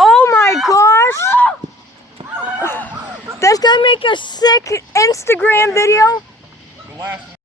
Oh my gosh! That's gonna make a sick Instagram video. The last one.